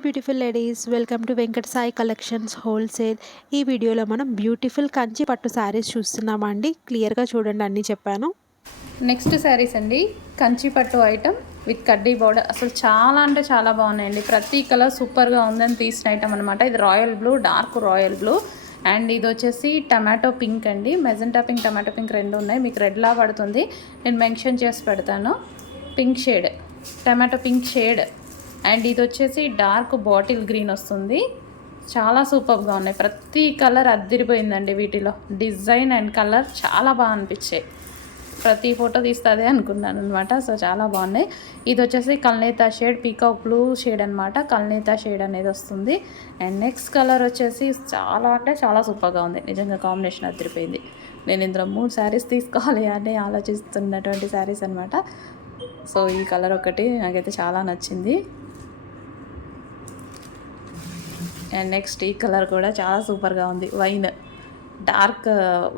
Hi beautiful ladies, welcome to Venkata Sai collections wholesale. ఈ వీడియోలో మనం బ్యూటిఫుల్ కంచి పట్టు శారీస్ చూస్తున్నామండి. క్లియర్గా చూడండి, అన్నీ చెప్పాను. నెక్స్ట్ శారీస్ అండి, కంచి పట్టు ఐటమ్ విత్ కడ్డీ బోర్డర్. అసలు చాలా అంటే చాలా బాగున్నాయండి. ప్రతి కలర్ సూపర్గా ఉందని తీసిన ఐటమ్ అనమాట. ఇది royal blue, dark royal blue, and ఇది వచ్చేసి టమాటో పింక్ అండి. మెజెంటా పింక్, టమాటో పింక్ రెండు ఉన్నాయి. మీకు రెడ్లా పడుతుంది, నేను మెన్షన్ చేసి పెడతాను. Pink shade, tomato pink shade, and ఇది వచ్చేసి డార్క్ బాటిల్ గ్రీన్ వస్తుంది. చాలా సూపర్గా ఉన్నాయి. ప్రతి కలర్ అద్దిరిపోయిందండి. వీటిలో డిజైన్ అండ్ కలర్ చాలా బాగా అనిపించాయి. ప్రతి ఫోటో తీస్తుంది అనుకున్నాను అనమాట. సో చాలా బాగున్నాయి. ఇది వచ్చేసి కల్నేతా షేడ్, పీకాక్ బ్లూ షేడ్ అనమాట. కల్నేతా షేడ్ అనేది వస్తుంది. అండ్ నెక్స్ట్ కలర్ వచ్చేసి చాలా అంటే చాలా సూపర్గా ఉంది. నిజంగా కాంబినేషన్ అదిరిపోయింది. నేను ఇందులో 3 శారీస్ తీసుకోవాలి అని ఆలోచిస్తున్నటువంటి శారీస్ అనమాట. సో ఈ కలర్ ఒకటి నాకైతే చాలా నచ్చింది. అండ్ నెక్స్ట్ ఈ కలర్ కూడా చాలా సూపర్గా ఉంది. Wine, dark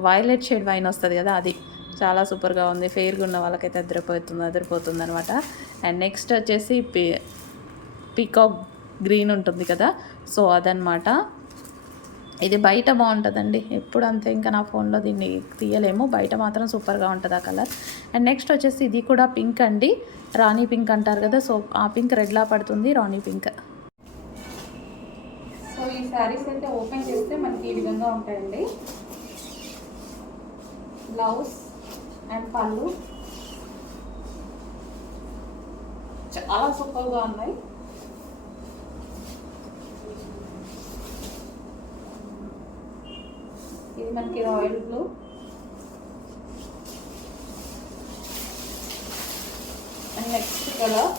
violet shade wine వస్తుంది కదా, అది చాలా సూపర్గా ఉంది. ఫెయిర్గా ఉన్న వాళ్ళకైతే అదిరిపోతుంది అనమాట. అండ్ నెక్స్ట్ వచ్చేసి పీకాక్ గ్రీన్ ఉంటుంది కదా, సో అదనమాట. ఇది బయట బాగుంటుందండి, ఎప్పుడు అంతే. ఇంకా నా ఫోన్లో దీన్ని తీయలేము, బయట మాత్రం సూపర్గా ఉంటుంది ఆ కలర్. అండ్ నెక్స్ట్ వచ్చేసి ఇది కూడా పింక్ అండి, రాణి పింక్ అంటారు కదా, సో ఆ పింక్ రెడ్లా పడుతుంది, రాణి పింక్. సో ఈ శారీస్ అయితే ఓపెన్ చేస్తే మనకి ఈ విధంగా ఉంటాయండి. బ్లౌజ్ అండ్ పళ్ళు చాలా సూపర్గా ఉన్నాయి. ఇది మనకి royal blue, and next colour.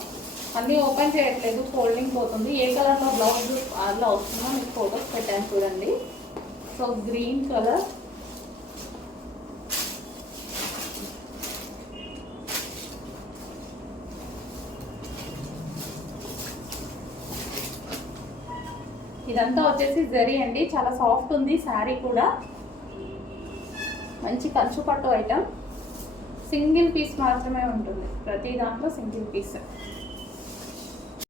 అన్నీ ఓపెన్ చేయట్లేదు, ఫోల్డింగ్ పోతుంది. ఏ కలర్లో బ్లౌజ్ అలా వస్తుందో మీకు ఫోటోస్ పెట్టాను చూడండి. సో గ్రీన్ కలర్, ఇదంతా వచ్చేసి జరీ అండి, చాలా సాఫ్ట్ ఉంది శారీ కూడా. మంచి కంచు పట్టు ఐటమ్. సింగిల్ పీస్ మాత్రమే ఉంటుంది, ప్రతి దాంట్లో సింగిల్ పీస్.